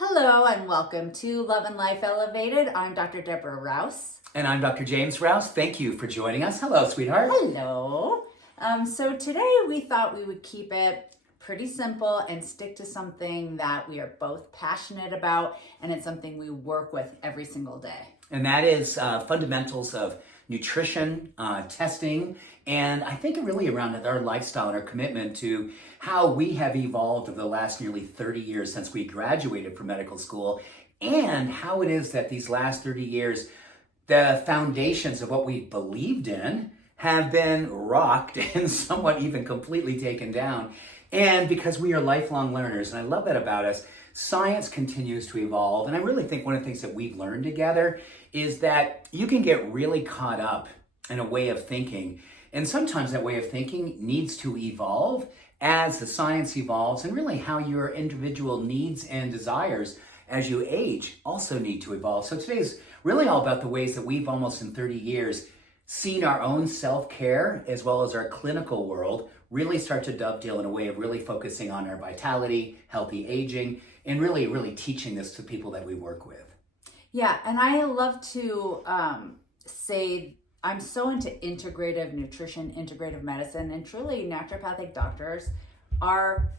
Hello and welcome to Love and Life Elevated. I'm Dr. Deborah Rouse. And I'm Dr. James Rouse. Thank you for joining us. Hello, sweetheart. Hello. So today we thought we would keep it pretty simple and stick to something that we are both passionate about, and it's something we work with every single day. And that is fundamentals of nutrition, testing, and I think really around our lifestyle and our commitment to how we have evolved over the last nearly 30 years since we graduated from medical school, and how it is that these last 30 years, the foundations of what we believed in have been rocked and somewhat even completely taken down. And because we are lifelong learners, and I love that about us, science continues to evolve. And I really think one of the things that we've learned together is that you can get really caught up in a way of thinking. And sometimes that way of thinking needs to evolve as the science evolves, and really how your individual needs and desires as you age also need to evolve. So today is really all about the ways that we've almost in 30 years seen our own self-care as well as our clinical world really start to dovetail in a way of really focusing on our vitality, healthy aging, and really teaching this to people that we work with. Yeah, and I love to say I'm so into integrative nutrition, integrative medicine, and truly naturopathic doctors are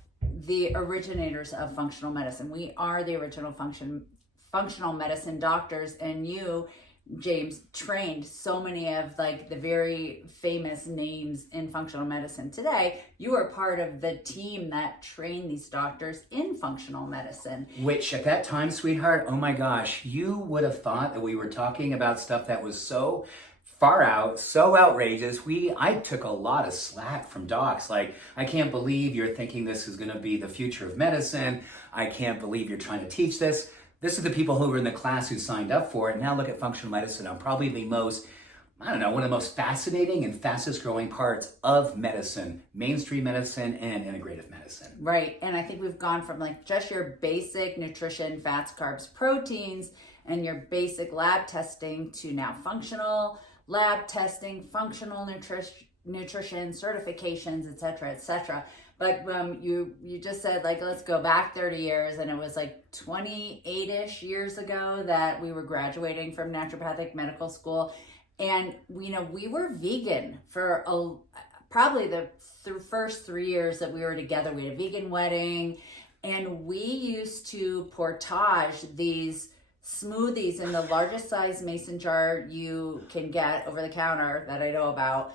the originators of functional medicine. We are the original functional medicine doctors, and you, James, trained so many of the very famous names in functional medicine today. You are part of the team that trained these doctors in functional medicine. Which at that time, sweetheart, oh my gosh, you would have thought that we were talking about stuff that was so far out, so outrageous. I took a lot of slack from docs. Like, I can't believe you're thinking this is going to be the future of medicine. I can't believe you're trying to teach this. This is the people who were in the class who signed up for it. Now look at functional medicine. I'm probably the most, one of the most fascinating and fastest growing parts of medicine, mainstream medicine and integrative medicine. Right. And I think we've gone from just your basic nutrition, fats, carbs, proteins, and your basic lab testing to now functional lab testing, functional nutrition certifications, et cetera. But you just said, let's go back 30 years, and it was 28-ish years ago that we were graduating from naturopathic medical school. And we were vegan for probably the first 3 years that we were together. We had a vegan wedding, and we used to portage these smoothies in the largest size mason jar you can get over the counter that I know about.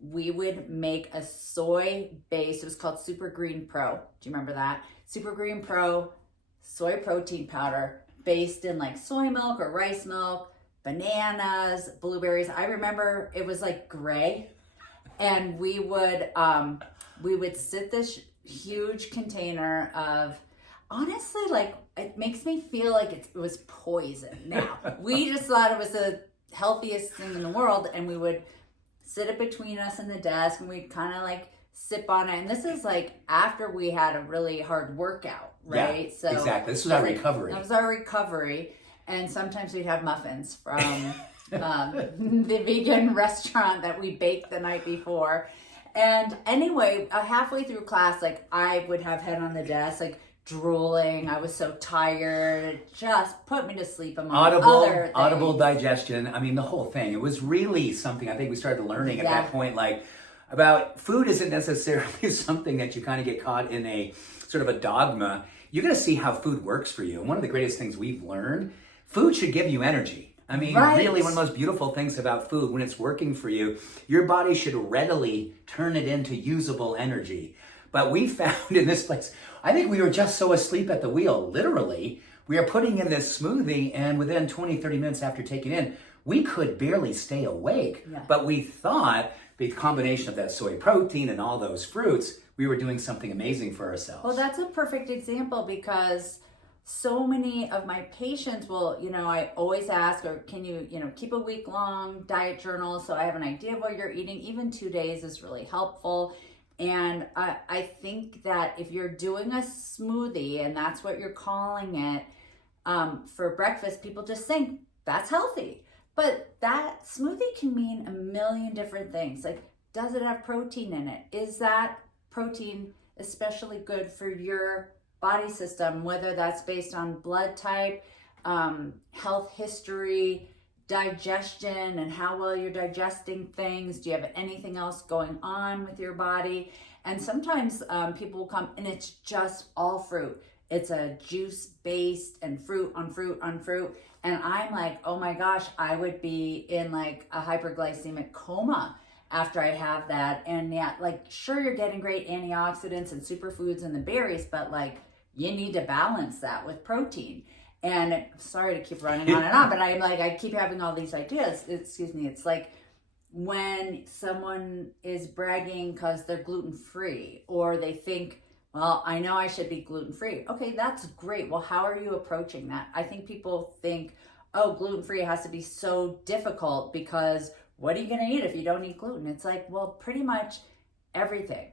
We would make a soy base. It was called Super Green Pro. Do you remember that? Super Green Pro soy protein powder based in soy milk or rice milk, bananas, blueberries. I remember it was gray, and we would sit this huge container of, honestly, it makes me feel like it was poison now. We just thought it was the healthiest thing in the world, and we would sit it between us and the desk, and we'd kind of sip on it. And this is after we had a really hard workout, right? Yeah, so exactly. This was our recovery. That was our recovery. And sometimes we'd have muffins from the vegan restaurant that we baked the night before. And anyway, halfway through class, I would have head on the desk, drooling. I was so tired. It just put me to sleep among other things. Audible digestion. I mean, the whole thing. It was really something I think we started learning at that point, about food isn't necessarily something that you kind of get caught in a sort of a dogma. You got to see how food works for you. And one of the greatest things we've learned, food should give you energy. I mean, really one of the most beautiful things about food, when it's working for you, your body should readily turn it into usable energy. But we found in this place, I think we were just so asleep at the wheel, literally. We are putting in this smoothie, and within 20, 30 minutes after taking it in, we could barely stay awake. Yeah. But we thought the combination of that soy protein and all those fruits, we were doing something amazing for ourselves. Well, that's a perfect example, because so many of my patients will, I always ask, or can you, keep a week-long diet journal so I have an idea of what you're eating? Even 2 days is really helpful. And I think that if you're doing a smoothie and that's what you're calling it for breakfast, people just think that's healthy. But that smoothie can mean a million different things. Does it have protein in it? Is that protein especially good for your body system, whether that's based on blood type, health history, digestion, and how well you're digesting things. Do you have anything else going on with your body? And sometimes people will come and it's just all fruit. It's a juice based and fruit on fruit on fruit. And I'm like, oh my gosh, I would be in like a hyperglycemic coma after I have that. And yeah, like, sure, you're getting great antioxidants and superfoods in the berries, but like, you need to balance that with protein. And sorry to keep running on and on, but I'm like, I keep having all these ideas. Excuse me. It's like when someone is bragging because they're gluten-free, or they think, well, I know I should be gluten-free. Okay, that's great. Well, how are you approaching that? I think people think, oh, gluten-free has to be so difficult because what are you going to eat if you don't eat gluten? It's like, well, pretty much everything.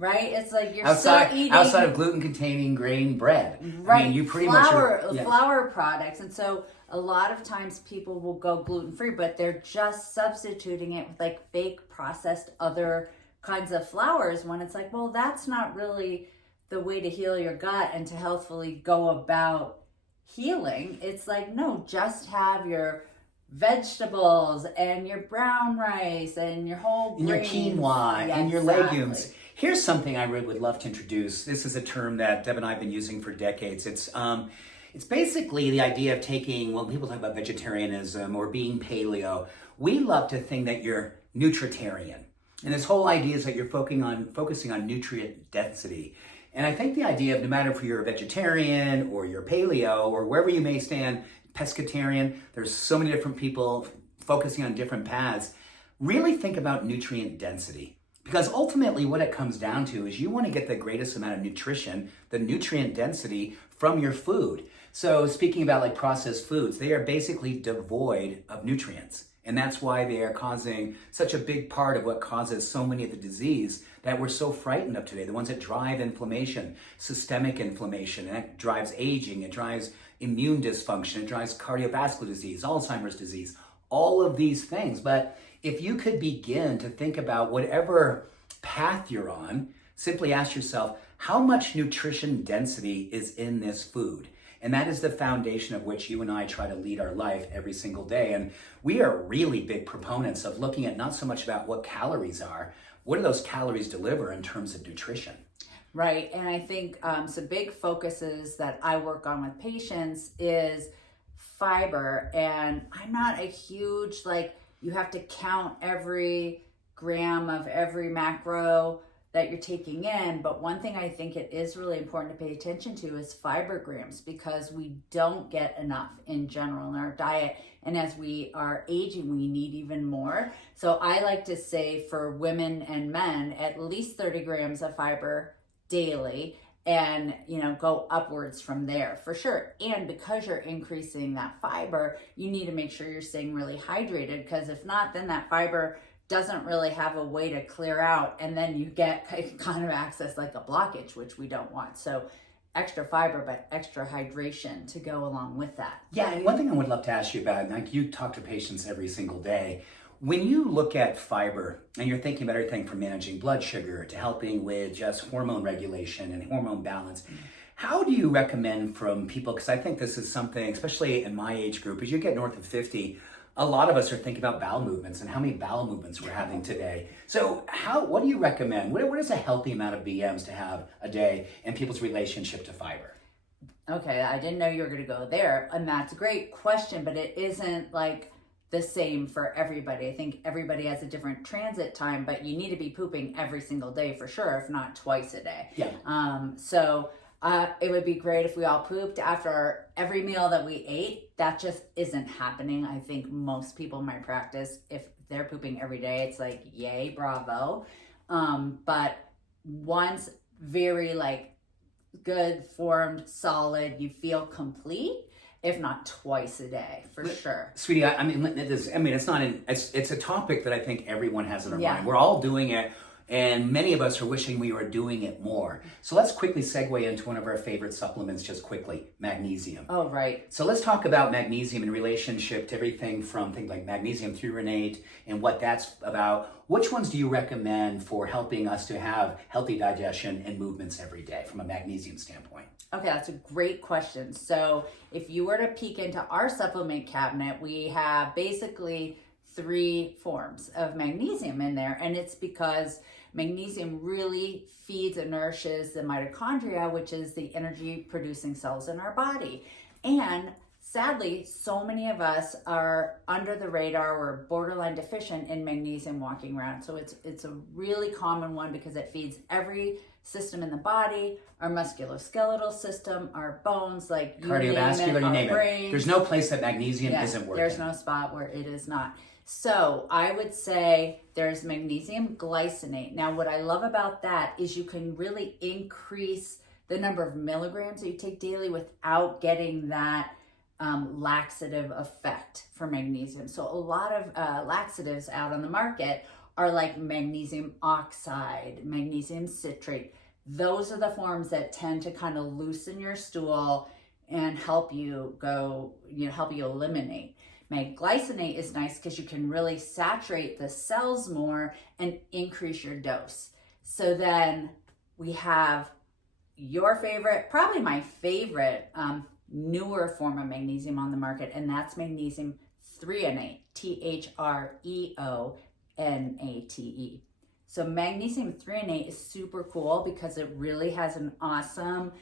Right? It's like you're still eating outside of gluten-containing grain bread. Right. I mean, you pretty flour products. And so a lot of times people will go gluten-free, but they're just substituting it with like fake processed other kinds of flours, when it's like, well, that's not really the way to heal your gut and to healthfully go about healing. It's like, no, just have your vegetables and your brown rice and your whole grains. And your quinoa and your Exactly. legumes. Here's something I really would love to introduce. This is a term that Deb and I have been using for decades. It's basically the idea of taking, when people talk about vegetarianism or being paleo, we love to think that you're nutritarian. And this whole idea is that you're focusing on nutrient density. And I think the idea of, no matter if you're a vegetarian or you're paleo or wherever you may stand, pescatarian, there's so many different people focusing on different paths, really think about nutrient density. Because ultimately what it comes down to is you want to get the greatest amount of nutrition, the nutrient density, from your food. So speaking about like processed foods, they are basically devoid of nutrients. And that's why they are causing such a big part of what causes so many of the disease that we're so frightened of today. The ones that drive inflammation, systemic inflammation, and that drives aging, it drives immune dysfunction, it drives cardiovascular disease, Alzheimer's disease, all of these things. But if you could begin to think about whatever path you're on, simply ask yourself, how much nutrition density is in this food? And that is the foundation of which you and I try to lead our life every single day. And we are really big proponents of looking at not so much about what calories are, what do those calories deliver in terms of nutrition? Right. And I think some big focuses that I work on with patients is fiber. And I'm not a huge, like, you have to count every gram of every macro that you're taking in. But one thing I think it is really important to pay attention to is fiber grams, because we don't get enough in general in our diet. And as we are aging, we need even more. So I like to say for women and men, at least 30 grams of fiber daily, and go upwards from there for sure. And because you're increasing that fiber, you need to make sure you're staying really hydrated, because if not, then that fiber doesn't really have a way to clear out, and then you get kind of access like a blockage, which we don't want. So extra fiber, but extra hydration to go along with that. Yeah, and one thing I would love to ask you about, and like, you talk to patients every single day, when you look at fiber and you're thinking about everything from managing blood sugar to helping with just hormone regulation and hormone balance, how do you recommend from people, because I think this is something, especially in my age group, as you get north of 50, a lot of us are thinking about bowel movements and how many bowel movements we're having today. So what do you recommend? What is a healthy amount of BMs to have a day in people's relationship to fiber? Okay, I didn't know you were going to go there. And that's a great question, but it isn't like the same for everybody. I think everybody has a different transit time, but you need to be pooping every single day for sure, if not twice a day. Yeah. So it would be great if we all pooped after every meal that we ate. That just isn't happening. I think most people in my practice, if they're pooping every day, it's like, yay, bravo. But once very like good, formed, solid, you feel complete, if not twice a day, for sure. Sweetie, it's a topic that I think everyone has in their Yeah. mind. We're all doing it And many of us are wishing we were doing it more. So let's quickly segue into one of our favorite supplements just quickly, magnesium. Oh, right. So let's talk about magnesium in relationship to everything from things like magnesium threonate and what that's about. Which ones do you recommend for helping us to have healthy digestion and movements every day from a magnesium standpoint? Okay, that's a great question. So if you were to peek into our supplement cabinet, we have basically 3 forms of magnesium in there. And it's because magnesium really feeds and nourishes the mitochondria, which is the energy producing cells in our body. And sadly, so many of us are under the radar or borderline deficient in magnesium walking around. So it's a really common one because it feeds every system in the body, our musculoskeletal system, our bones, like cardiovascular, you name brain. it. There's no place that magnesium isn't working. There's no spot where it is not. So I would say there's magnesium glycinate. Now, what I love about that is you can really increase the number of milligrams that you take daily without getting that laxative effect for magnesium. So a lot of laxatives out on the market are like magnesium oxide, magnesium citrate. Those are the forms that tend to kind of loosen your stool and help you help you eliminate. Glycinate is nice because you can really saturate the cells more and increase your dose. So then we have your favorite, probably my favorite, newer form of magnesium on the market, and that's magnesium threonate, threonate. So magnesium threonate is super cool because it really has an awesome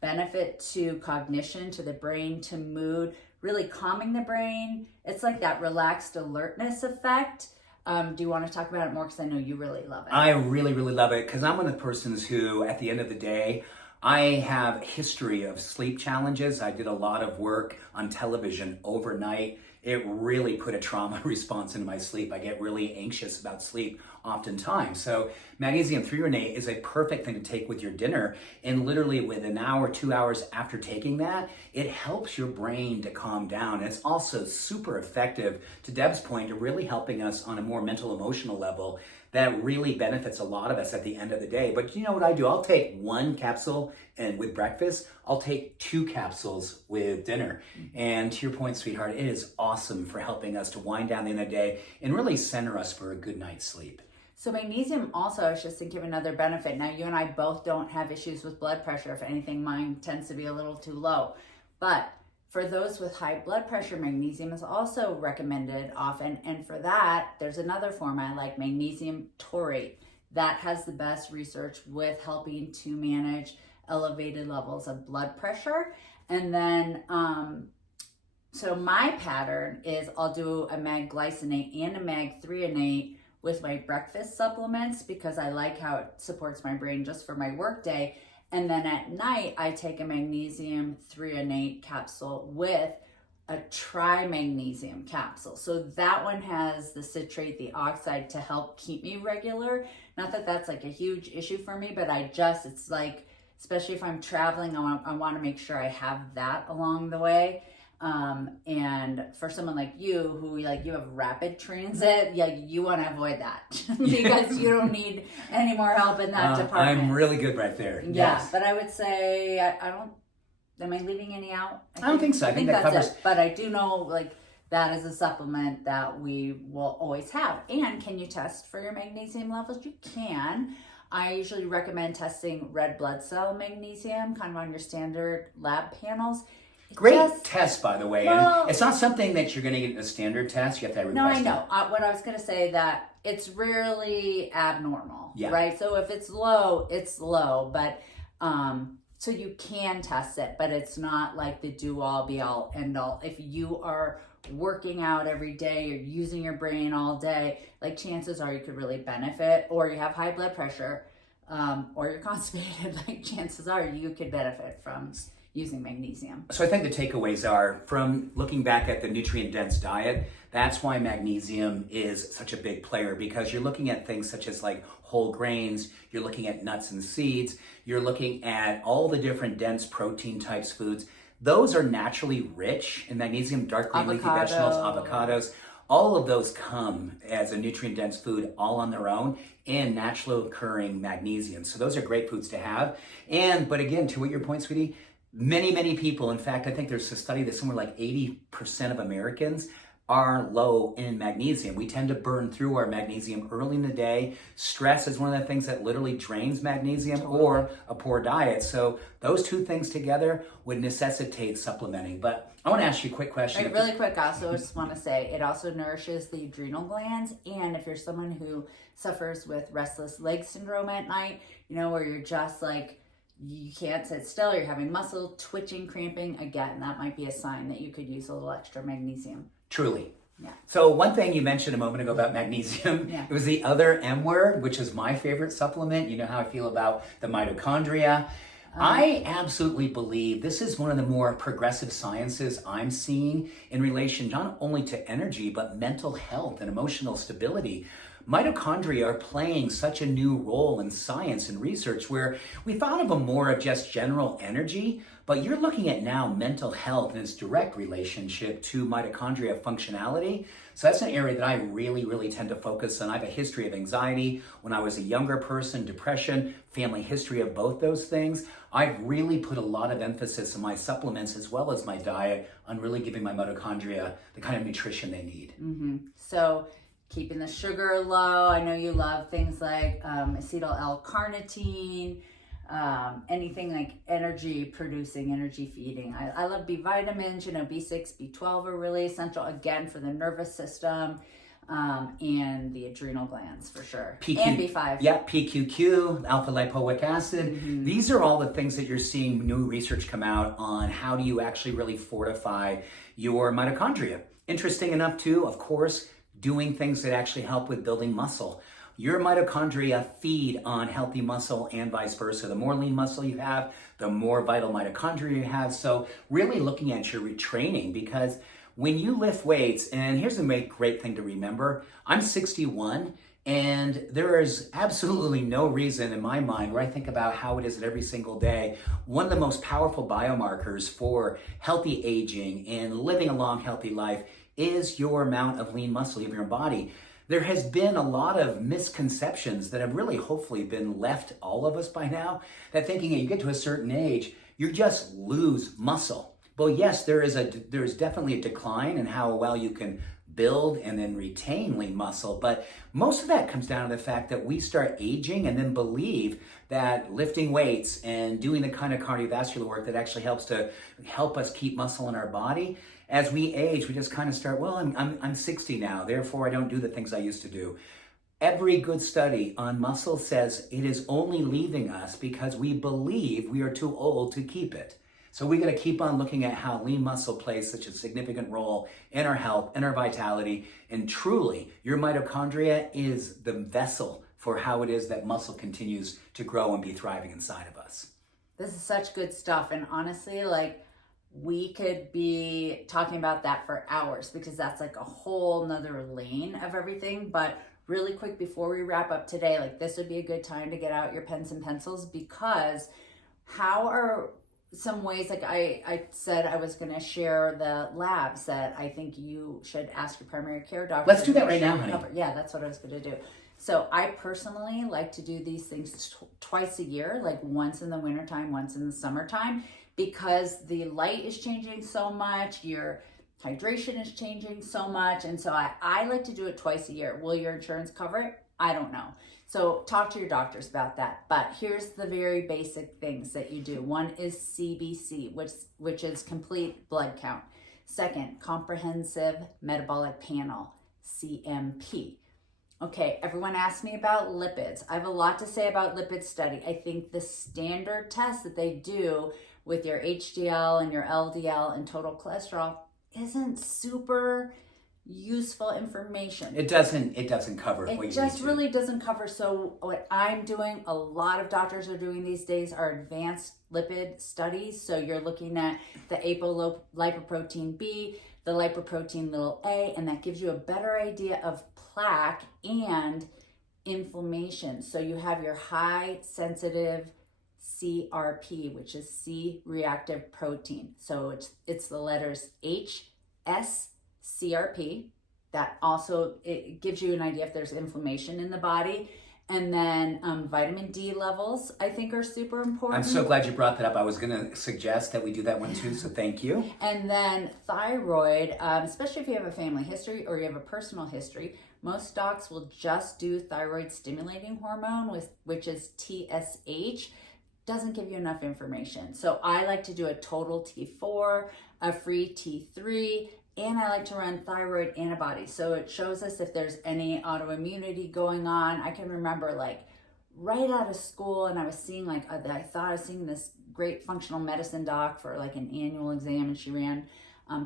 benefit to cognition, to the brain, to mood, really calming the brain. It's like that relaxed alertness effect. Do you want to talk about it more? Because I know you really love it. I really, really love it because I'm one of the persons who, at the end of the day, I have a history of sleep challenges. I did a lot of work on television overnight. It really put a trauma response into my sleep. I get really anxious about sleep oftentimes. So magnesium threonate is a perfect thing to take with your dinner. And literally within an hour, 2 hours after taking that, it helps your brain to calm down. And it's also super effective, to Deb's point, to really helping us on a more mental, emotional level that really benefits a lot of us at the end of the day. But you know what I do? I'll take 1 capsule and with breakfast, I'll take 2 capsules with dinner. And to your point, sweetheart, it is awesome for helping us to wind down the end of the day and really center us for a good night's sleep. So magnesium also, I was just thinking of another benefit. Now, you and I both don't have issues with blood pressure. If anything, mine tends to be a little too low. But for those with high blood pressure, magnesium is also recommended often. And for that, there's another form I like, magnesium taurate. That has the best research with helping to manage elevated levels of blood pressure. And then, so my pattern is I'll do a mag glycinate and a mag threonate with my breakfast supplements because I like how it supports my brain just for my work day. And then at night, I take a magnesium threonate capsule with a tri-magnesium capsule. So that one has the citrate, the oxide to help keep me regular. Not that that's like a huge issue for me, but it's like, especially if I'm traveling, I want to make sure I have that along the way. And for someone like you who you have rapid transit, you want to avoid that because you don't need any more help in that department. I'm really good right there. Yeah, Yes. but I would say I don't. Am I leaving any out? I don't think so. I think that covers it. But I do know that is a supplement that we will always have. And can you test for your magnesium levels? You can. I usually recommend testing red blood cell magnesium, kind of on your standard lab panels. Great test, by the way. And it's not something that you're going to get in a standard test. You have to request No, I know. What I was going to say that it's rarely abnormal, right? So if it's low, it's low. But so you can test it, but it's not like the do-all, be-all, end-all. If you are working out every day, you're using your brain all day, chances are you could really benefit, or you have high blood pressure, or you're constipated, chances are you could benefit from using magnesium. So I think the takeaways are from looking back at the nutrient-dense diet, that's why magnesium is such a big player, because you're looking at things such as whole grains, you're looking at nuts and seeds, you're looking at all the different dense protein types foods. Those are naturally rich in magnesium, dark green leafy vegetables, avocados. all of those come as a nutrient-dense food all on their own and naturally occurring magnesium. So those are great foods to have. But again, to what your point, sweetie, many people, in fact, I think there's a study that somewhere like 80% of Americans are low in magnesium. We tend to burn through our magnesium early in the day. Stress is one of the things that literally drains magnesium, or a poor diet. So those two things together would necessitate supplementing. But I want to ask you a quick question. Right, really quick, also just want to say it also nourishes the adrenal glands. And if you're someone who suffers with restless leg syndrome at night, where you're just like, you can't sit still, you're having muscle twitching, cramping, again, that might be a sign that you could use a little extra magnesium. Truly. Yeah. So one thing you mentioned a moment ago about magnesium, it was the other M word, which is my favorite supplement. You know how I feel about the mitochondria. I absolutely believe this is one of the more progressive sciences I'm seeing in relation not only to energy, but mental health and emotional stability. Mitochondria are playing such a new role in science and research where we thought of them more of just general energy, but you're looking at now mental health and its direct relationship to mitochondria functionality. So that's an area that I really tend to focus on. I have a history of anxiety when I was a younger person, depression, family history of both those things. I've really put a lot of emphasis in my supplements as well as my diet on really giving my mitochondria the kind of nutrition they need. Mm-hmm. So keeping the sugar low. I know you love things like acetyl L-carnitine, anything like energy producing, energy feeding. I love B vitamins, B6, B12 are really essential, again, for the nervous system and the adrenal glands for sure. And B5. Yeah, PQQ, alpha lipoic acid. Mm-hmm. These are all the things that you're seeing new research come out on how do you actually really fortify your mitochondria. Interesting enough too, of course, doing things that actually help with building muscle. Your mitochondria feed on healthy muscle and vice versa. The more lean muscle you have, the more vital mitochondria you have. So really looking at your retraining, because when you lift weights, and here's a great thing to remember, I'm 61 and there is absolutely no reason in my mind where I think about how it is that every single day, one of the most powerful biomarkers for healthy aging and living a long, healthy life is your amount of lean muscle of your body. There has been a lot of misconceptions that have really hopefully been left all of us by now, that thinking that you get to a certain age, you just lose muscle. Well, yes, there is definitely a decline in how well you can build and then retain lean muscle, but most of that comes down to the fact that we start aging and then believe that lifting weights and doing the kind of cardiovascular work that actually helps us keep muscle in our body. As we age, we just kind of start, well, I'm 60 now, therefore I don't do the things I used to do. Every good study on muscle says it is only leaving us because we believe we are too old to keep it. So we got to keep on looking at how lean muscle plays such a significant role in our health, in our vitality, and truly, your mitochondria is the vessel for how it is that muscle continues to grow and be thriving inside of us. This is such good stuff, and honestly, we could be talking about that for hours because that's like a whole nother lane of everything. But really quick before we wrap up today, this would be a good time to get out your pens and pencils, because how are some ways, I said I was going to share the labs that I think you should ask your primary care doctor. Let's do that right now, honey. Yeah, that's what I was going to do. So I personally like to do these things twice a year, once in the wintertime, once in the summertime, because the light is changing so much, your hydration is changing so much. And so I like to do it twice a year. Will your insurance cover it? I don't know. So talk to your doctors about that. But here's the very basic things that you do. One is CBC, which is complete blood count. Second, comprehensive metabolic panel, CMP. Okay, everyone asked me about lipids. I have a lot to say about lipid study. I think the standard test that they do with your HDL and your LDL and total cholesterol isn't super useful information. It doesn't cover what you It just need to. really doesn't cover. So what I'm doing, a lot of doctors are doing these days, are advanced lipid studies. So you're looking at the apolipoprotein B, the lipoprotein little a, and that gives you a better idea of plaque and inflammation. So you have your high sensitive CRP, which is C-reactive protein. So it's the letters HSCRP. that also, it gives you an idea if there's inflammation in the body. And then vitamin D levels, I think, are super important. I'm so glad you brought that up. I was going to suggest that we do that one too, so thank you. And then thyroid, especially if you have a family history or you have a personal history, most docs will just do thyroid stimulating hormone, which is TSH. Doesn't give you enough information. So I like to do a total T4, a free T3, and I like to run thyroid antibodies. So it shows us if there's any autoimmunity going on. I can remember like right out of school, and I was seeing I thought I was seeing this great functional medicine doc for like an annual exam, and she ran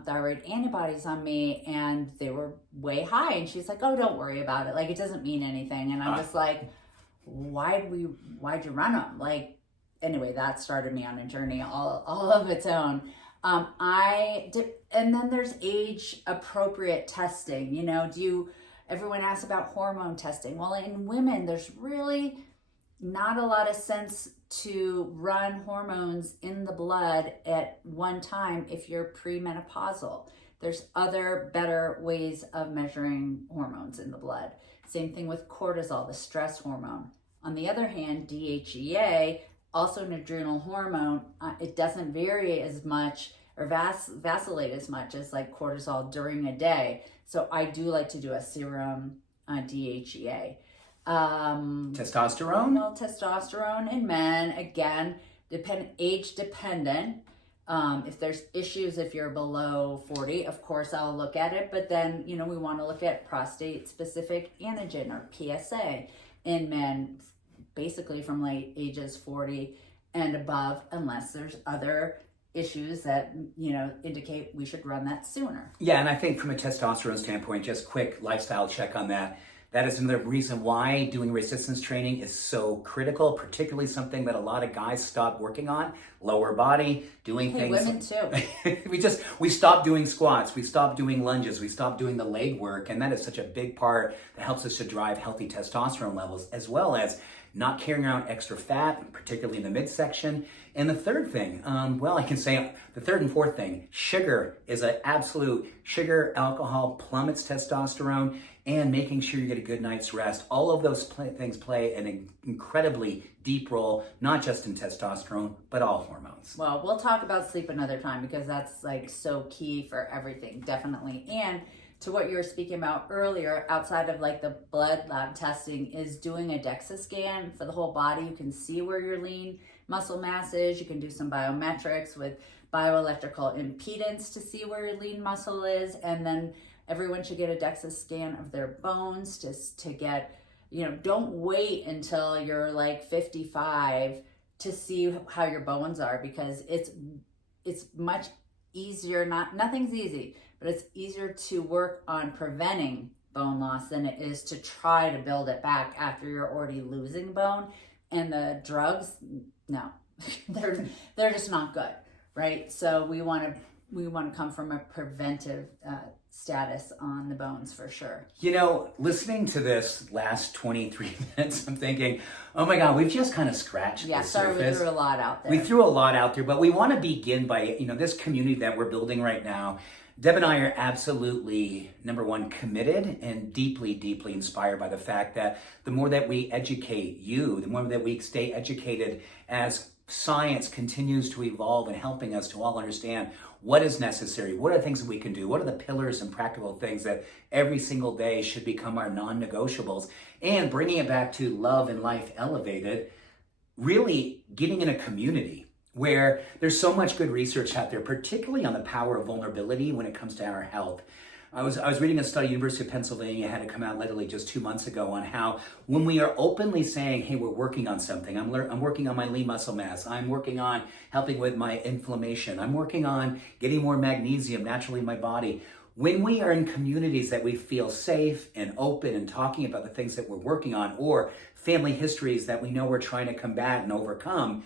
thyroid antibodies on me, and they were way high. And she's like, "Oh, don't worry about it. Like, it doesn't mean anything." And I'm just like, why'd you run them? Like, anyway, that started me on a journey all of its own. And then there's age appropriate testing. You know, everyone asks about hormone testing. Well, in women, there's really not a lot of sense to run hormones in the blood at one time if you're premenopausal. There's other better ways of measuring hormones in the blood. Same thing with cortisol, the stress hormone. On the other hand, DHEA, also an adrenal hormone, it doesn't vary as much or vacillate as much as like cortisol during a day. So I do like to do a serum DHEA. Testosterone? Well, testosterone in men, again, age dependent. If there's issues, if you're below 40, of course I'll look at it. But then, we want to look at prostate specific antigen or PSA in men, basically from late ages 40 and above, unless there's other issues that indicate we should run that sooner. Yeah, and I think from a testosterone standpoint, just quick lifestyle check on that. That is another reason why doing resistance training is so critical, particularly something that a lot of guys stop working on, lower body, doing things. Women too. we stopped doing squats, we stopped doing lunges, we stopped doing the leg work, and that is such a big part that helps us to drive healthy testosterone levels, as well as not carrying around extra fat, particularly in the midsection. And the third thing, I can say the third and fourth thing, sugar is an absolute, alcohol plummets testosterone, and making sure you get a good night's rest. All of those things play an incredibly deep role, not just in testosterone, but all hormones. Well, we'll talk about sleep another time because that's like so key for everything, definitely. And to what you were speaking about earlier, outside of like the blood lab testing, is doing a DEXA scan for the whole body. You can see where your lean muscle mass is. You can do some biometrics with bioelectrical impedance to see where your lean muscle is. And then everyone should get a DEXA scan of their bones just to get, don't wait until you're like 55 to see how your bones are, because it's much easier, nothing's easy, but it's easier to work on preventing bone loss than it is to try to build it back after you're already losing bone. And the drugs, no, they're just not good, right? So we want to come from a preventive status on the bones for sure. Listening to this last 23 minutes, I'm thinking, oh my God, we've just kind of scratched the surface. We threw a lot out there. We threw a lot out there, but we want to begin by, this community that we're building right now. Deb and I are absolutely, number one, committed and deeply, deeply inspired by the fact that the more that we educate you, the more that we stay educated as science continues to evolve and helping us to all understand what is necessary, what are the things that we can do, what are the pillars and practical things that every single day should become our non-negotiables, and bringing it back to Love and Life Elevated, really getting in a community where there's so much good research out there, particularly on the power of vulnerability when it comes to our health. I was reading a study, University of Pennsylvania had it come out literally just 2 months ago, on how when we are openly saying, hey, we're working on something, I'm working on my lean muscle mass, I'm working on helping with my inflammation, I'm working on getting more magnesium naturally in my body. When we are in communities that we feel safe and open and talking about the things that we're working on, or family histories that we know we're trying to combat and overcome,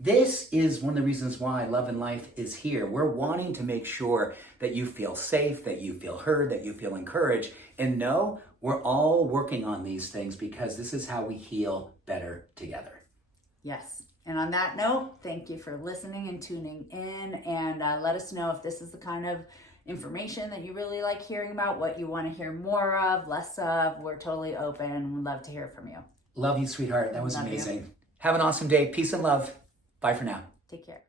this is one of the reasons why Love and Life is here. We're wanting to make sure that you feel safe, that you feel heard, that you feel encouraged. And no, we're all working on these things because this is how we heal better together. Yes. And on that note, thank you for listening and tuning in. And let us know if this is the kind of information that you really like hearing about, what you want to hear more of, less of. We're totally open. We'd love to hear from you. Love you, sweetheart. That was Love you. amazing. Have an awesome day. Peace and love. Bye for now. Take care.